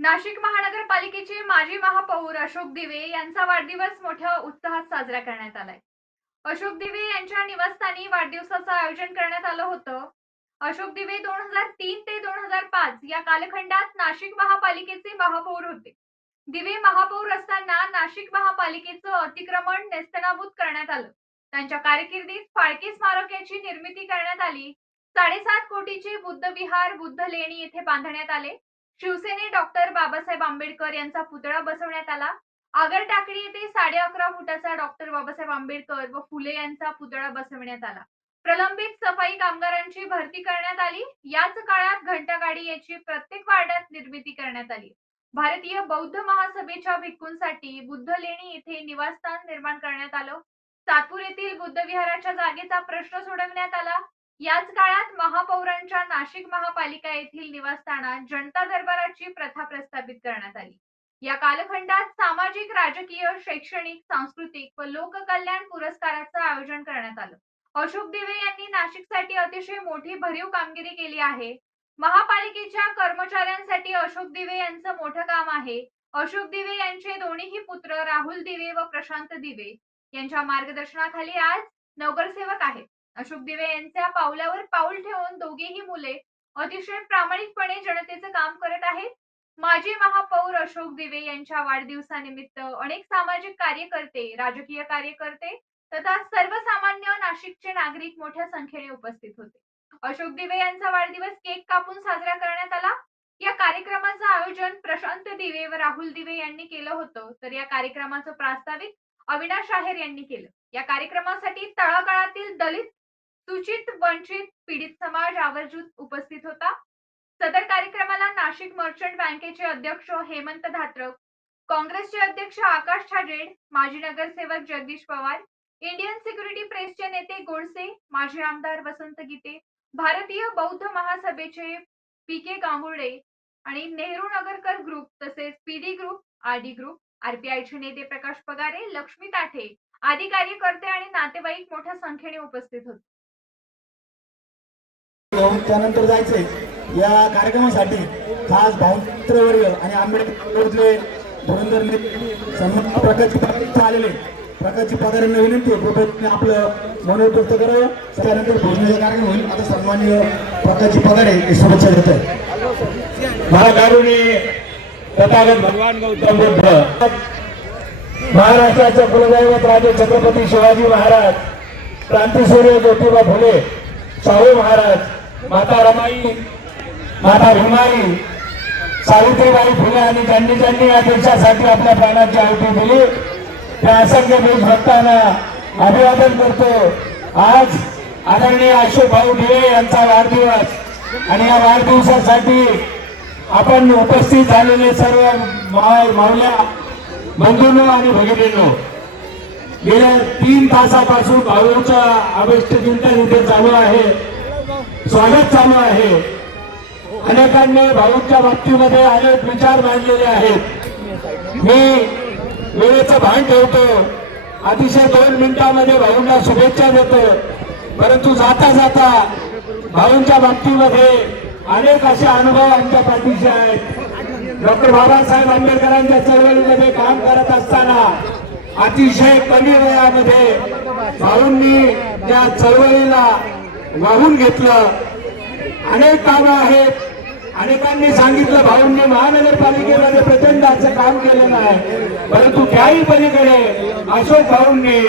नाशिक महानगरपालिकेचे माजी महापौर अशोक दिवे यांचा वाढदिवस मोठ्या उत्साहात साजरा करण्यात आलाय. अशोक दिवे यांच्या निवासस्थानी वाढदिवसाचं आयोजन करण्यात आलं होतं. अशोक दिवे दोन हजार तीन ते दोन हजार पाच या कालखंडात नाशिक महापालिकेचे महापौर होते. दिवे महापौर असताना नाशिक महापालिकेचं अतिक्रमण नेस्तनाबूत करण्यात आलं. त्यांच्या कारकिर्दीत फाळके स्मारक याची निर्मिती करण्यात आली. साडेसात कोटीचे बुद्ध विहार बुद्ध लेणी येथे बांधण्यात आले. शिवसेने डॉक्टर बाबासाहेब आंबेडकर यांचा पुतळा बसवण्यात आला. आगर टाकळी येथे साडे अकरा फुटाचा डॉक्टर बाबासाहेब आंबेडकर व फुले यांचा पुतळा बसवण्यात आला. प्रलंबित सफाई कामगारांची भरती करण्यात आली. याच काळात घंटागाडी याची प्रत्येक वार्डात निर्मिती करण्यात आली. भारतीय बौद्ध महासभेच्या भिक्खूंसाठी बुद्ध लेणी येथे निवासस्थान निर्माण करण्यात आलं. सातपूर येथील बुद्ध विहाराच्या जागेचा प्रश्न सोडवण्यात आला. याच काळात महापौरांच्या नाशिक महापालिका येथील निवासस्थानात जनता दरबाराची प्रथा प्रस्थापित करण्यात आली. या कालखंडात सामाजिक राजकीय शैक्षणिक सांस्कृतिक व लोककल्याण पुरस्काराचं आयोजन करण्यात आलं. अशोक दिवे यांनी नाशिकसाठी अतिशय मोठी भरीव कामगिरी केली आहे. महापालिकेच्या कर्मचाऱ्यांसाठी अशोक दिवे यांचं मोठं काम आहे. अशोक दिवे यांचे दोन्हीही पुत्र राहुल दिवे व प्रशांत दिवे यांच्या मार्गदर्शनाखाली आज नगरसेवक आहेत. अशोक दिवे यांच्या पावलावर पाऊल ठेवून दोघेही मुले अतिशय प्रामाणिकपणे जनतेचं काम करत आहेत. माजी महापौर अशोक दिवे यांच्या वाढदिवसानिमित्त अनेक सामाजिक कार्यकर्ते राजकीय कार्यकर्ते तथा सर्वसामान्य नाशिकचे नागरिक मोठ्या संख्येने उपस्थित होते. अशोक दिवे यांचा वाढदिवस केक कापून साजरा करण्यात आला. या कार्यक्रमाचं आयोजन प्रशांत दिवे व राहुल दिवे यांनी केलं होतं. तर या कार्यक्रमाचं प्रास्ताविक अविनाश आहेर यांनी केलं. या कार्यक्रमासाठी तळागाळातील दलित सूचित वंचित पीडित समाज आवर्जून उपस्थित होता. सदर कार्यक्रमाला नाशिक मर्चंट बँकेचे अध्यक्ष हेमंत धात्रक काँग्रेसचे अध्यक्ष आकाश छाजेड माजी नगरसेवक जगदीश पवार इंडियन सिक्युरिटी प्रेसचे नेते गोडसे माजी आमदार वसंत गीते भारतीय बौद्ध महासभेचे पी के गांगुर्डे आणि नेहरू नगरकर ग्रुप तसेच PD group R D group आरपीआयचे नेते प्रकाश पगारे लक्ष्मी ताठे आदी कार्यकर्ते आणि नातेवाईक मोठ्या संख्येने उपस्थित होते. घेऊन त्यानंतर जायचंय. या कार्यक्रमासाठी खास भाऊत्रवर्य आणि आंबेडकरचे धुरंधर नेते सन्मान प्रकाशजी आलेले प्रकारची पदारांना विनंती आहे कृपया आपलं मनोर व्यक्त करावं. त्यानंतर भोजनाचा कार्यक्रम होईल. आता सन्मान्य प्रकारची पगारे हे शुभेच्छा देत आहे महाकारुणी तथागत भगवान गौतम बुद्ध महाराष्ट्राचे कुलदैवत राजे छत्रपती शिवाजी महाराज क्रांतीसूर्य ज्योतिबा फुले शाहू महाराज माता रमाई माता भीमाई सावित्रीबाई फुले आणि ज्यांनी ज्यांनी या देशासाठी आपल्या प्राणाची आहुती दिली त्या असंख्य देशभक्तांना अभिवादन करतो. आज आदरणीय अशोक भाऊ ढिवे यांचा वाढदिवस आणि या वाढदिवसासाठी आपण उपस्थित झालेले सर्व माव- मावल्या बंधूंनो आणि भगिनींनो गेल्या तीन तासापासून भाऊच्या अभिष्ट चिंतन इथे चालू आहे. स्वागत चालू आहे. अनेकांनी भाऊंच्या बाबतीमध्ये अनेक विचार मांडलेले आहेत. मी वेळेचं भान ठेवतो. अतिशय दोन मिनिटांमध्ये भाऊंना शुभेच्छा देतो. परंतु जाता जाता भाऊंच्या बाबतीमध्ये अनेक असे अनुभव आमच्या पाठीशी आहेत. डॉक्टर बाबासाहेब आंबेडकरांच्या चळवळीमध्ये काम करत असताना अतिशय कमी वयामध्ये भाऊंनी त्या चळवळीला वाहून घेतलं. अनेक कामं आहेत. अनेकांनी सांगितलं भाऊंनी महानगरपालिकेमध्ये प्रचंड असं काम केलेलं आहे. परंतु त्याही पलीकडे अशोक भाऊंनी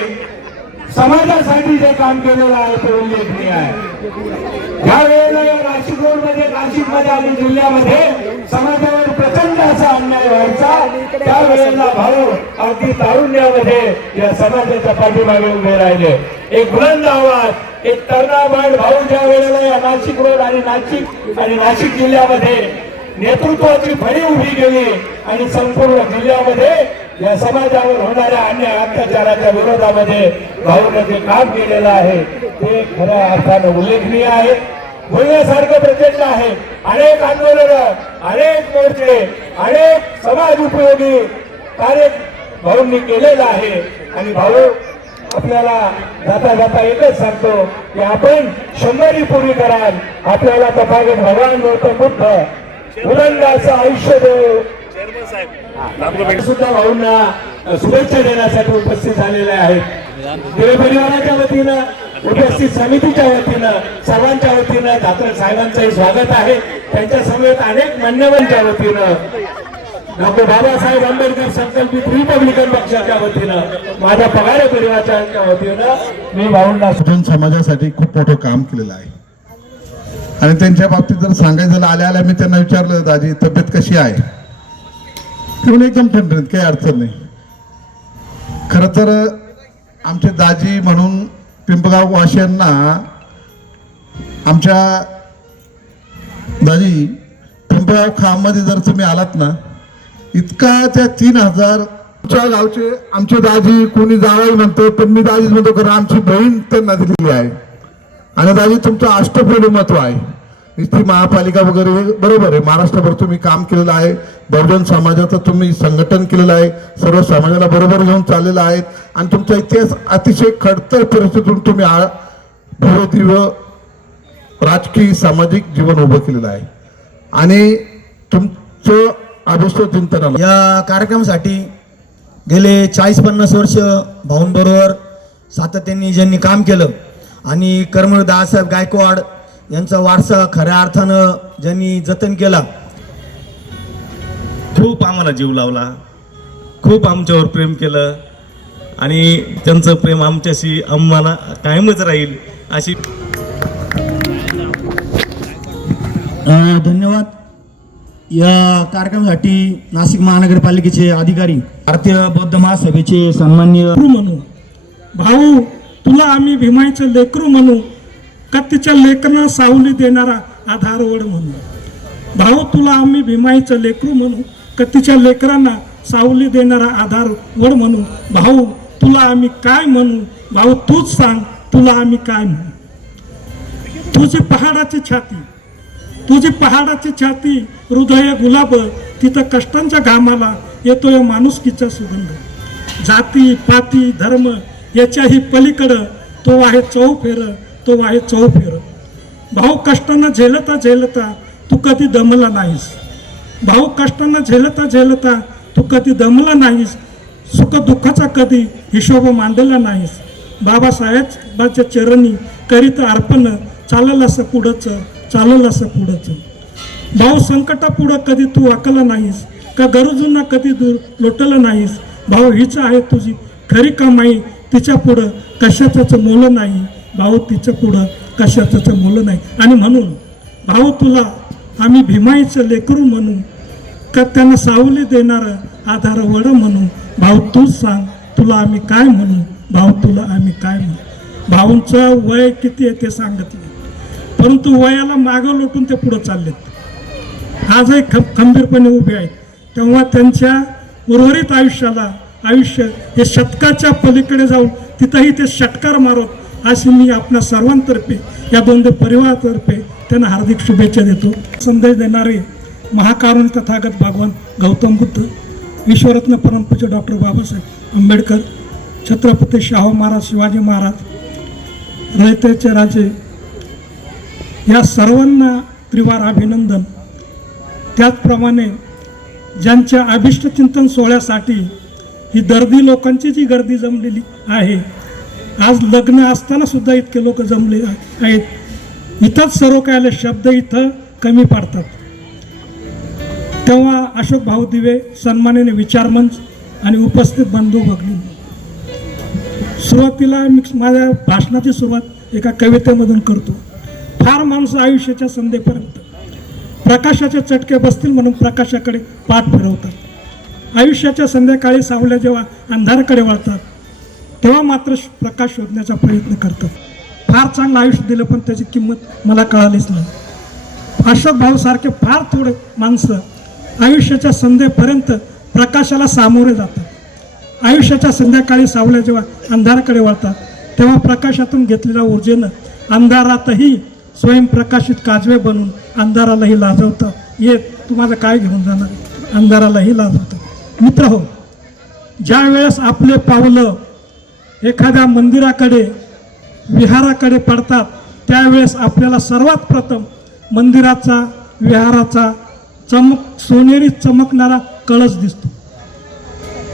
समाजासाठी जे काम केलेलं आहे ते उल्लेखनीय आहे. ज्या वेळेला या नाशिक रोडमध्ये नाशिकमध्ये आणि जिल्ह्यामध्ये समाजावर प्रचंड असा अन्याय व्हायचा त्यावेळेला भाऊ अगदी तारुण्यामध्ये या समाजाच्या पाठीमागे उभे राहिले. एक बुलंद आवाज एक तरुणाबाळ भाऊ ज्या वेळेला या नाशिक रोड आणि नाशिक आणि नाशिक जिल्ह्यामध्ये नेतृत्वाची फळी उभी गेली आणि संपूर्ण जिल्ह्यामध्ये या समाजावर होणाऱ्या अन्य अत्याचाराच्या विरोधामध्ये भाऊने जे काम केलेलं आहे. ते खऱ्या अर्थानं उल्लेखनीय आहे. बोलण्यासारखं प्रचंड आहे. अनेक आंदोलन अनेक मोर्चे अनेक समाज उपयोगी कार्य भाऊंनी केलेलं आहे. आणि भाऊ आपल्याला जाता जाता एकच सांगतो की आपण शंभरी पूर्वी कराल. आपल्याला तथागत भगवान गौतम बुद्ध. असं आयुष्य देव. सुद्धा भाऊंना शुभेच्छा देण्यासाठी उपस्थित झालेले आहेत. देव परिवाराच्या वतीनं उपस्थित समितीच्या वतीनं सर्वांच्या वतीनं धात्र साहेबांचंही स्वागत आहे. त्यांच्या समवेत अनेक मान्यवरांच्या वतीनं. डॉक्टर बाबासाहेब आंबेडकर संकल्पित रिपब्लिकन पक्षाच्या वतीनं माझ्या पगार परिवाराच्या वतीनं मी भाऊंना सुजन समाजासाठी खूप मोठं काम केलेलं आहे. आणि त्यांच्या बाबतीत जर सांगायचं झालं आल्या आल्या मी त्यांना विचारलं दाजी तब्येत कशी आहे? ते म्हणे एकदम ठणठणीत काही अडचण नाही. खरं तर आमचे दाजी म्हणून पिंपगाव वासियांना आमच्या दाजी पिंपळगाव खाममध्ये जर तुम्ही आलात ना इतका त्या तीन हजार आमच्या गावचे आमचे दाजी कोणी जावाई म्हणतो पण मी दाजीच म्हणतो कारण आमची बहीण त्यांना दिलेली आहे. आणि दाजी तुमचं अष्टप्रभू महत्त्व आहे. ती महापालिका वगैरे बरोबर आहे. महाराष्ट्रभर तुम्ही काम केलेलं आहे. बहुजन समाजाचं तुम्ही संघटन केलेलं आहे. सर्व समाजाला बरोबर घेऊन चाललेलं आहे. आणि तुमचा इतिहास अतिशय खडतर परिस्थितीतून तुम्ही आ- भूदिव राजकीय सामाजिक जीवन उभं केलेलं आहे. आणि तुमचं अभिष्ट चिंतनाला या कार्यक्रमासाठी गेले चाळीस पन्नास वर्ष भाऊंबरोबर सातत्याने ज्यांनी काम केलं आणि कर्मळ दादासाहेब गायकवाड यांचा वारसा खऱ्या अर्थानं ज्यांनी जतन केला. खूप आम्हाला जीव लावला. खूप आमच्यावर प्रेम केलं आणि त्यांचं प्रेम आमच्याशी आम्हाला कायमच राहील अशी धन्यवाद. या कार्यक्रमासाठी नाशिक महानगरपालिकेचे अधिकारी भारतीय बौद्ध महासभेचे सन्मान्य म्हणू. भाऊ तुला आम्ही भीमाईचं लेकरू म्हणू. का तिच्या लेकरांना सावली देणारा आधारवड म्हणू. भाऊ तुला आम्ही भीमाईचं लेकरू म्हणू. का तिच्या लेकरांना सावली देणारा आधार वड म्हणू. भाऊ तुला आम्ही काय म्हणू? भाऊ तूच सांग तुला आम्ही काय म्हणू? तुझी पहाडाची छाती. तुझी पहाडाची छाती हृदय गुलाब तिथं कष्टांच्या घामाला येतोय माणुसकीचा सुगंध. जाती पाती धर्म याच्याही पलीकडं तो आहे चौफेर तो आहे चौफेर. भाऊ कष्टांना झेलता झेलता तू कधी दमला नाहीस. भाऊ कष्टांना झेलता झेलता तू कधी दमला नाहीस. सुख दुःखाचा कधी हिशोब मांडला नाहीस. बाबासाहेबाच्या चरणी करीत अर्पण चालला असं पुढंच चालल असं पुढंच. भाऊ संकटापुढं कधी तू वाकला नाहीस का गरजूंना कधी दूर लोटलं नाहीस? भाऊ हीच आहे तुझी खरी कमाई तिच्या पुढं कशाचंच मुलं नाही. भाऊ तिच्या पुढं कशाचंच मुलं नाही. आणि म्हणून भाऊ तुला आम्ही भीमाईचं लेकरू म्हणू का त्यांना सावली देणारं आधार वड म्हणू? भाऊ तूच सांग तुला आम्ही काय म्हणू? भाऊ तुला आम्ही काय म्हणू? भाऊंचं वय किती आहे ते सांगत परंतु वयाला मागं लोटून ते पुढं चाललेत. आजही ख खंबीरपणे उभे आहेत. तेव्हा त्यांच्या उर्वरित आयुष्याला आयुष्य हे शतकाच्या पलीकडे जाऊन तिथंही ते षटकार मारत अशी मी आपल्या सर्वांतर्फे या दोन परिवारातर्फे त्यांना हार्दिक शुभेच्छा देतो. संदेश देणारे महाकारुण तथागत भगवान गौतम बुद्ध विश्वरत्न परमपूज्य डॉक्टर बाबासाहेब आंबेडकर छत्रपती शाहू महाराज शिवाजी महाराज रयतेचे राजे या सर्वांना त्रिवार अभिनंदन. त्याचप्रमाणे ज्यांच्या अभिष्ट चिंतन सोहळ्यासाठी ही दर्दी लोकांची जी गर्दी जमलेली आहे आज लग्न असताना सुद्धा इतके लोक जमले आहेत. इथंच सर्व काय आले शब्द इथं कमी पाडतात. तेव्हा अशोक भाऊ दिवे सन्मानाने विचारमंच आणि उपस्थित बंधू भगिनी सुरुवातीला मी माझ्या भाषणाची सुरुवात एका कवितेमधून करतो. फार माणसं आयुष्याच्या संधीपर्यंत. प्रकाशाचे चटके बसतील म्हणून प्रकाशाकडे पाठ फिरवतात. आयुष्याच्या संध्याकाळी सावल्या जेव्हा अंधाराकडे वळतात तेव्हा मात्र श- प्रकाश शोधण्याचा प्रयत्न करतात. फार चांगलं आयुष्य दिलं पण त्याची किंमत मला कळालीच नाही. अशोक भाऊसारखे फार थोडे माणसं आयुष्याच्या संध्येपर्यंत प्रकाशाला सामोरे जातात. आयुष्याच्या संध्याकाळी सावल्या जेव्हा अंधाराकडे वळतात तेव्हा प्रकाशातून घेतलेल्या ऊर्जेनं अंधारातही स्वयंप्रकाशित काजवे बनून अंधारालाही लाजवतं. ये तुम्हाला काय घेऊन जाणार अंधारालाही लाजवतं. मित्र हो ज्या वेळेस आपले पावलं एखाद्या मंदिराकडे विहाराकडे पडतात त्यावेळेस आपल्याला सर्वात प्रथम मंदिराचा विहाराचा चमक सोनेरी चमकणारा कळस दिसतो.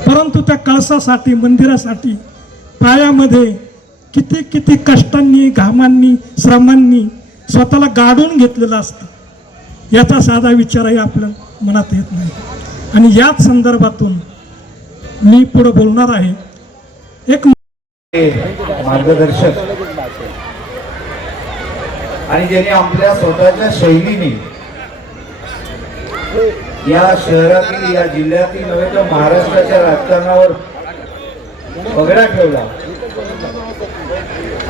परंतु त्या कळसासाठी मंदिरासाठी पायामध्ये किती किती कष्टांनी घामांनी श्रमांनी स्वतःला गाडून घेतलेलं असतं. याचा साधा विचारही आपल्या मनात येत नाही. आणि याच संदर्भातून मी पुढं बोलणार आहे. एक मार्गदर्शक. आणि ज्याने आपल्या स्वतःच्या शैलीने या शहरातील या जिल्ह्यातील नव्हे तर महाराष्ट्राच्या राजकारणावर पगडा ठेवला.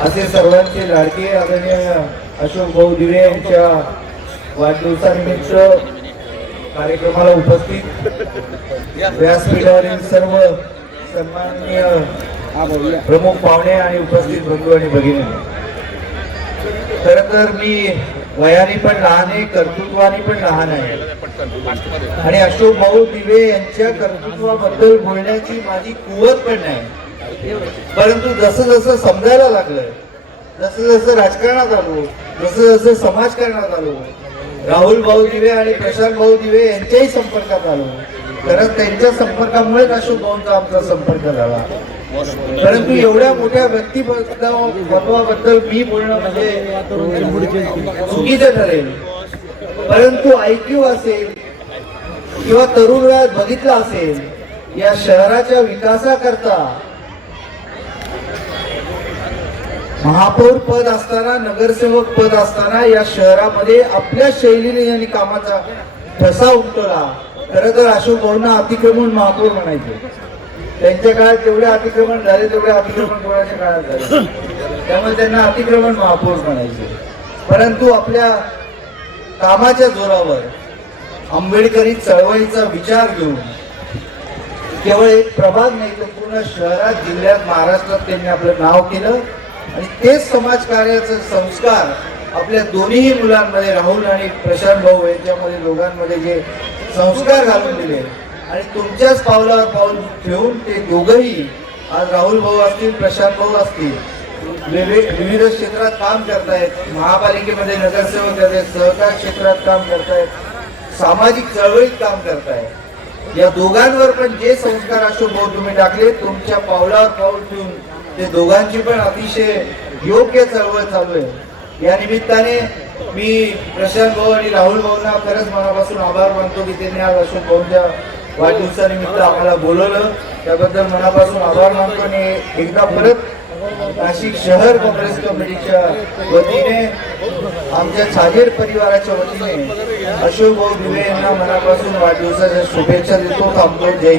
असे सर्वांचे लाडके आदरणीय अशोक भाऊ दिवे यांच्या वाढदिवसानिमित्त कार्यक्रमाला उपस्थित. व्यासपीठावरील सर्व सन्माननीय प्रमुख पाहुणे आणि उपस्थित बंधू आणि भगिनी. खर तर मी वयाने पण लहान आहे कर्तृत्वाने पण लहान आहे. आणि अशोक भाऊ दिवे यांच्या कर्तृत्वाबद्दल बोलण्याची माझी कुवत पण नाही. परंतु जसं जसं समजायला लागलं जसं जसं राजकारणात आलो जसं जसं समाजकारणात आलो राहुल भाऊ दिवे आणि प्रशांत भाऊ दिवे यांच्याही संपर्कात आलो. कारण त्यांच्या संपर्कामुळेच अशोक भाऊंचा आमचा संपर्क झाला. परंतु एवढ्या मोठ्या व्यक्तिमत्वाबद्दल मी बोलणं म्हणजे चुकीचं ठरेल. परंतु आयक्यू असेल किंवा तरुण वयात बघितलं असेल या शहराच्या विकासाकरता महापौर पद असताना नगरसेवक पद असताना या शहरामध्ये आपल्या शैलीने यांनी कामाचा ठसा उमटवला. खरं तर अशोक भाऊंना अतिक्रमण महापौर म्हणायचे. त्यांच्या काळात जेवढे अतिक्रमण झाले तेवढे अतिक्रमण कोणाच्या काळात झाले? त्यामुळे त्यांना अतिक्रमण महापौर म्हणायचे. परंतु आपल्या कामाच्या जोरावर आंबेडकरी चळवळीचा विचार घेऊन केवळ एक प्रभाग नाही तर पूर्ण शहरात जिल्ह्यात महाराष्ट्रात त्यांनी आपलं नाव केलं. आणि तेच समाजकार्याचे संस्कार आपल्या दोन्हीही मुलांमध्ये राहुल आणि प्रशांत भाऊ यांच्यामध्ये दोघांमध्ये जे संस्कार घालून दिले. आणि तुमच्याच पावलावर पाऊल ठेवून ते दोघंही आज राहुल भाऊ असतील प्रशांत भाऊ असतील विविध क्षेत्रात काम करतायत. महापालिकेमध्ये नगरसेवक करतायत सहकार क्षेत्रात काम करतायत. सामाजिक चळवळीत काम करतायत. या दोघांवर पण जे संस्कार अशोक भाऊ तुम्ही टाकले तुमच्या पावलावर पाऊल ठेवून ते दोघांची पण अतिशय योग्य चळवळ चालू आहे. या निमित्ताने मी प्रशांत भाऊ आणि राहुल भाऊंना खरंच मनापासून आभार मानतो की त्यांनी आज अशोक भाऊंच्या वाढदिवसानिमित्त आम्हाला बोलवलं. त्याबद्दल मनापासून आभार मानतो आणि एकदा परत नाशिक शहर काँग्रेस कमिटीच्या वतीने आमच्या छाजेड परिवाराच्या वतीने अशोक भाऊ दिवे यांना मनापासून वाढदिवसाच्या शुभेच्छा देतो. थांबतो. जय